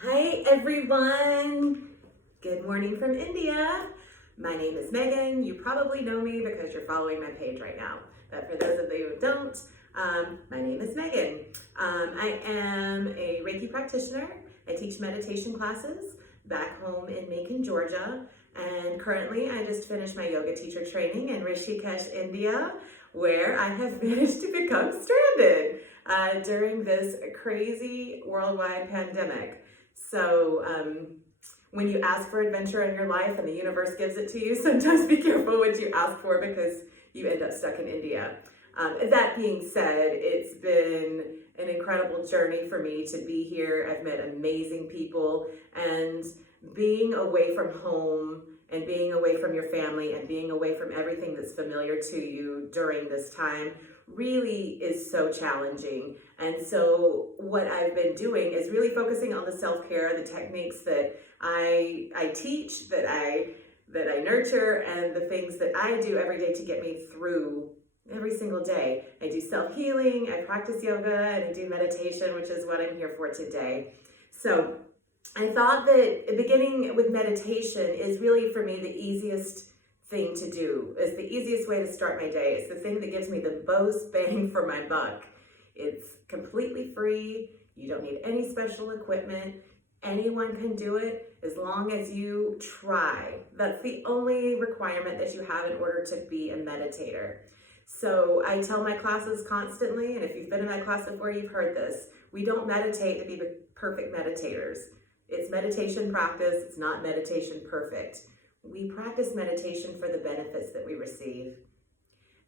Hi everyone! Good morning from India. My name is Megan. You probably know me because you're following my page right now. But for those of you who don't, my name is Megan. I am a Reiki practitioner. I teach meditation classes back home in Macon, Georgia. And currently I just finished my yoga teacher training in Rishikesh, India, where I have managed to become stranded during this crazy worldwide pandemic. So when you ask for adventure in your life and the universe gives it to you, sometimes be careful what you ask for because you end up stuck in India. That being said, it's been an incredible journey for me to be here. I've met amazing people, and being away from home and being away from your family and being away from everything that's familiar to you during this time really is so challenging. And so what I've been doing is really focusing on the self-care, the techniques that I teach, that I nurture, and the things that I do every day to get me through every single day. I do self-healing, I practice yoga, and I do meditation, which is what I'm here for today. So I thought that beginning with meditation is really, for me, the easiest thing to do. It's the easiest way to start my day. It's the thing that gives me the most bang for my buck. It's completely free. You don't need any special equipment. Anyone can do it as long as you try. That's the only requirement that you have in order to be a meditator. So I tell my classes constantly, and if you've been in my class before, you've heard this. We don't meditate to be perfect meditators. It's meditation practice. It's not meditation perfect. We practice meditation for the benefits that we receive.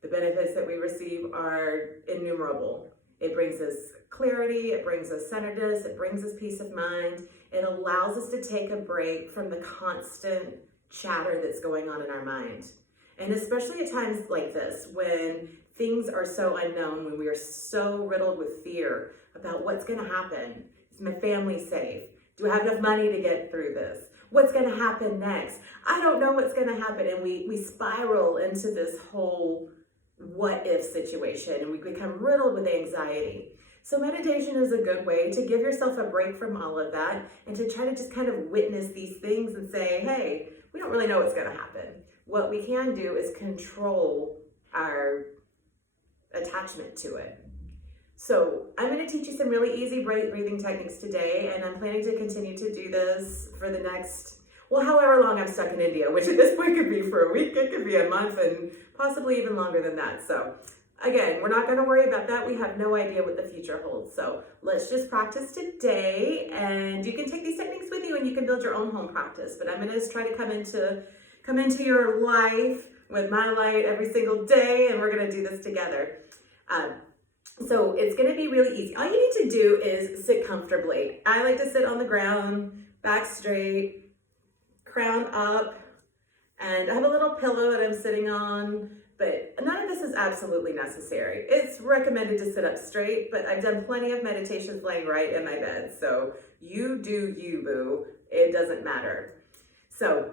The benefits that we receive are innumerable. It brings us clarity, it brings us centeredness, it brings us peace of mind. It allows us to take a break from the constant chatter that's going on in our mind. And especially at times like this, when things are so unknown, when we are so riddled with fear about what's going to happen. Is my family safe? Do I have enough money to get through this? What's going to happen next? I don't know what's going to happen. And we spiral into this whole what if situation, and we become riddled with anxiety. So meditation is a good way to give yourself a break from all of that and to try to just kind of witness these things and say, hey, we don't really know what's going to happen. What we can do is control our attachment to it. So I'm going to teach you some really easy breathing techniques today, and I'm planning to continue to do this for the next, well, however long I'm stuck in India, which at this point could be for a week, it could be a month, and possibly even longer than that. So again, we're not going to worry about that. We have no idea what the future holds. So let's just practice today, and you can take these techniques with you and you can build your own home practice. But I'm going to try to come into your life with my light every single day, and we're going to do this together. So it's going to be really easy. All you need to do is sit comfortably. I like to sit on the ground, back straight, crown up, and I have a little pillow that I'm sitting on, but none of this is absolutely necessary. It's recommended to sit up straight, but I've done plenty of meditations laying right in my bed. So you do you, boo. It doesn't matter. So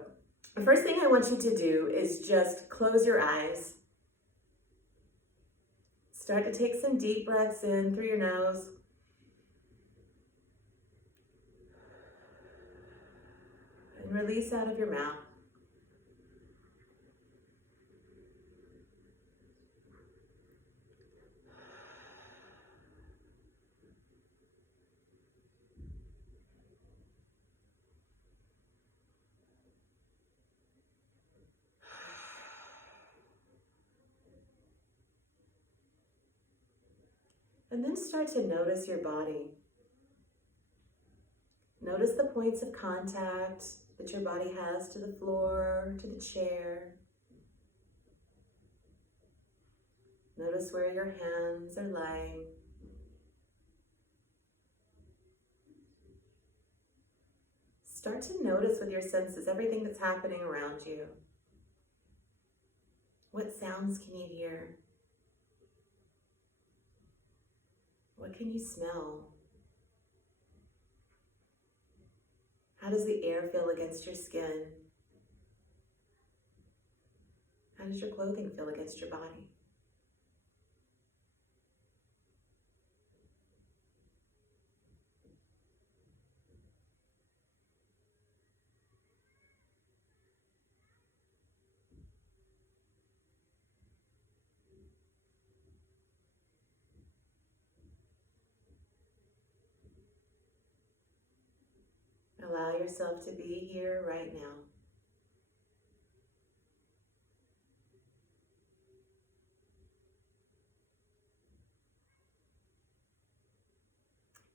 the first thing I want you to do is just close your eyes. Start to take some deep breaths in through your nose. And release out of your mouth. And then start to notice your body. Notice the points of contact that your body has to the floor, to the chair. Notice where your hands are lying. Start to notice with your senses everything that's happening around you. What sounds can you hear? What can you smell? How does the air feel against your skin? How does your clothing feel against your body? allow yourself to be here right now.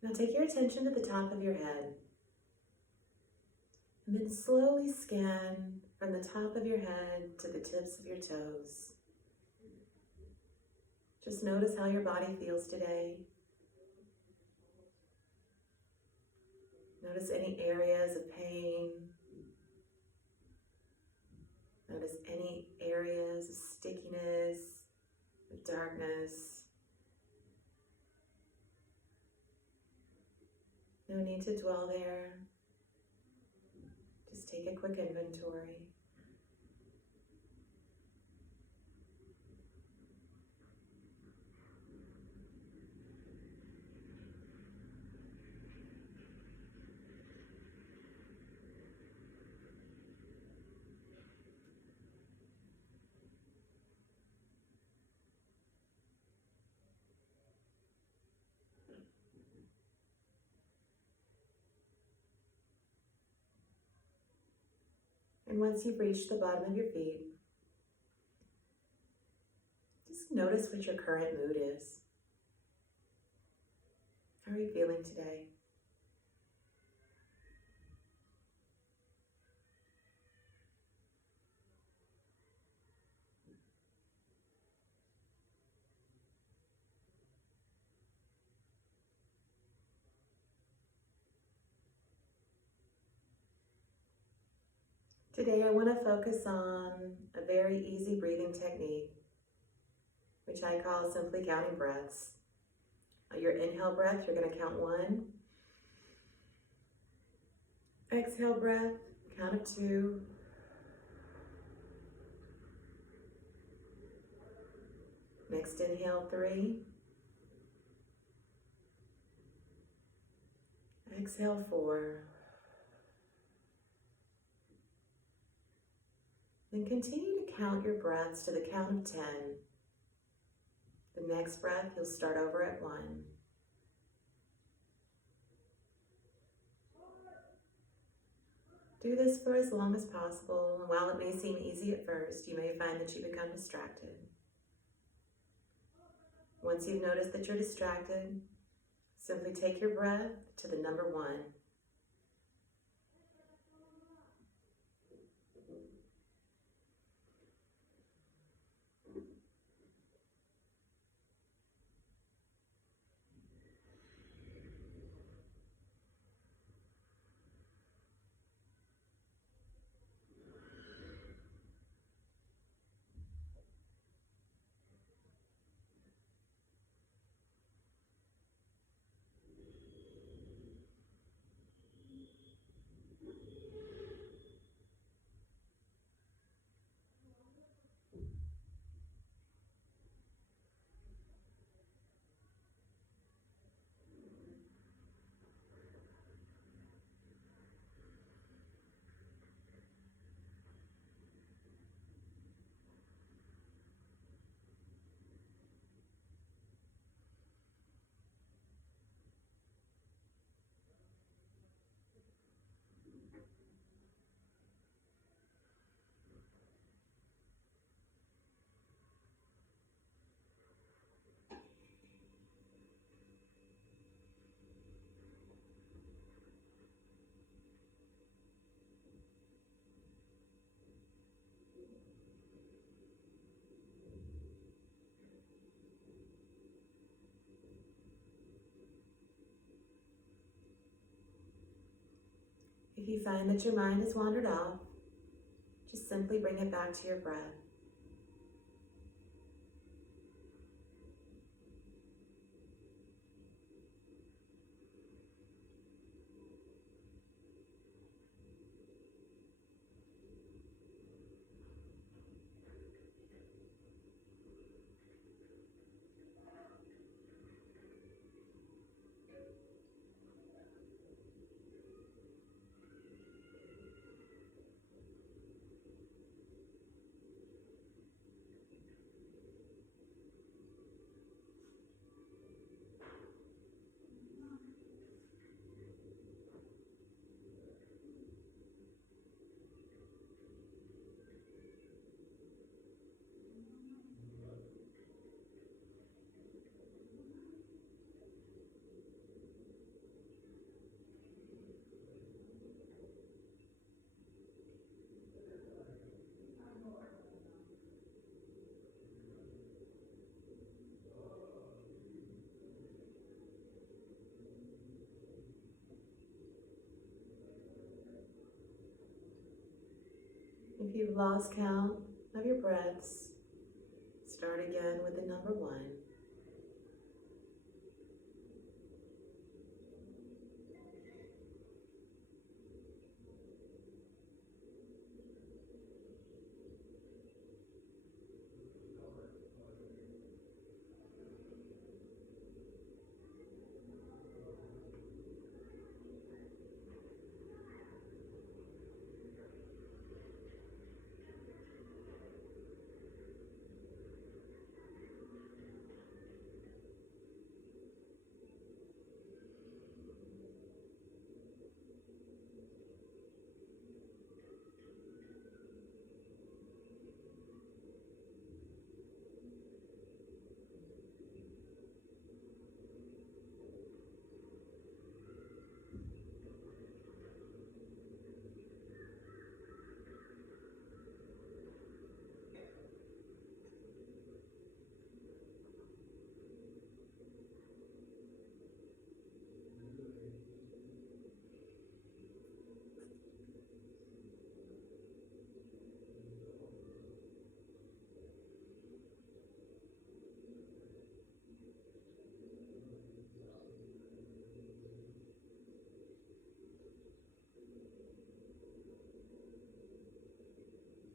Now take your attention to the top of your head, and then slowly scan from the top of your head to the tips of your toes. Just notice how your body feels today. Notice any areas of pain. Notice any areas of stickiness, of darkness. No need to dwell there. Just take a quick inventory. And once you've reached the bottom of your feet, just notice what your current mood is. How are you feeling today? Today I want to focus on a very easy breathing technique, which I call simply counting breaths. Your inhale breath, you're going to count 1. Exhale breath, count of 2. Next inhale, 3. Exhale, 4. Then continue to count your breaths to the count of 10. The next breath, you'll start over at 1. Do this for as long as possible, and while it may seem easy at first, you may find that you become distracted. Once you've noticed that you're distracted, simply take your breath to the number 1. If you find that your mind has wandered off, just simply bring it back to your breath. If you've lost count of your breaths, start again with the number 1.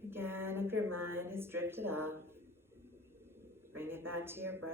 Again, if your mind has drifted off, bring it back to your breath.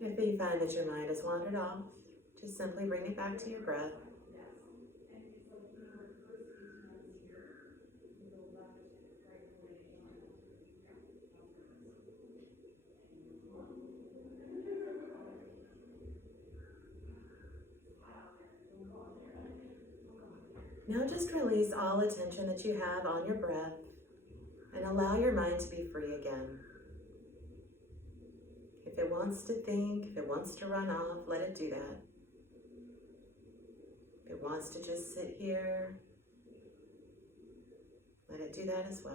If you find that your mind has wandered off, just simply bring it back to your breath. Now just release all attention that you have on your breath and allow your mind to be free again. If it wants to think, if it wants to run off, let it do that. If it wants to just sit here, let it do that as well.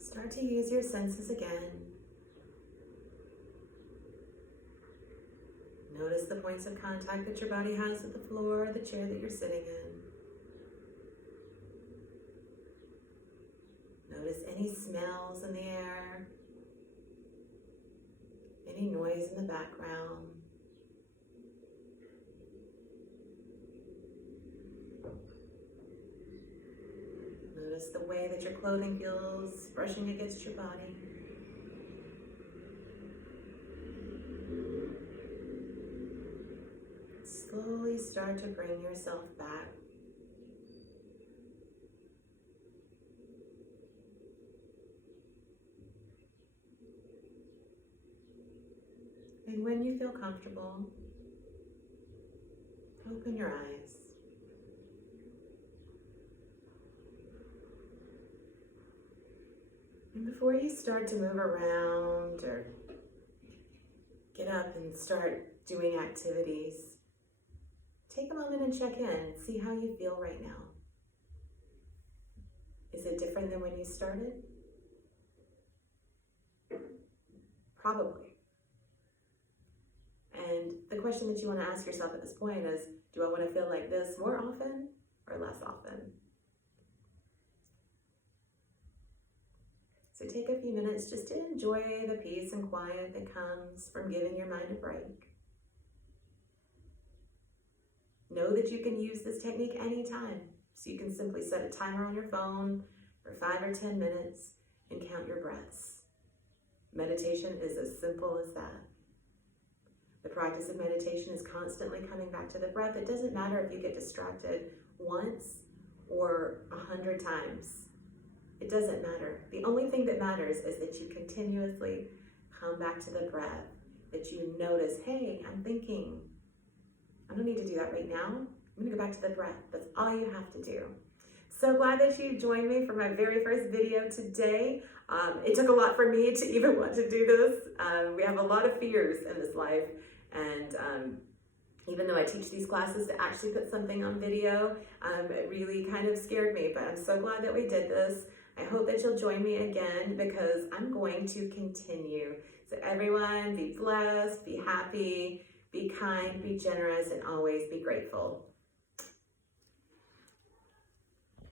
Start to use your senses again. Notice the points of contact that your body has with the floor or the chair that you're sitting in. Notice any smells in the air, any noise in the background. Notice the way that your clothing feels brushing against your body. Slowly start to bring yourself back. And when you feel comfortable, open your eyes. And before you start to move around or get up and start doing activities, take a moment and check in. See how you feel right now. Is it different than when you started? Probably. And the question that you want to ask yourself at this point is, do I want to feel like this more often or less often? So take a few minutes just to enjoy the peace and quiet that comes from giving your mind a break. Know that you can use this technique anytime. So you can simply set a timer on your phone for 5 or 10 minutes and count your breaths. Meditation is as simple as that. The practice of meditation is constantly coming back to the breath. It doesn't matter if you get distracted once or 100 times. It doesn't matter. The only thing that matters is that you continuously come back to the breath, that you notice, hey, I'm thinking. I don't need to do that right now. I'm gonna go back to the breath. That's all you have to do. So glad that you joined me for my very first video today. It took a lot for me to even want to do this. We have a lot of fears in this life, and even though I teach these classes, to actually put something on video, it really kind of scared me, but I'm so glad that we did this. I hope that you'll join me again because I'm going to continue. So everyone, be blessed, be happy, be kind, be generous, and always be grateful.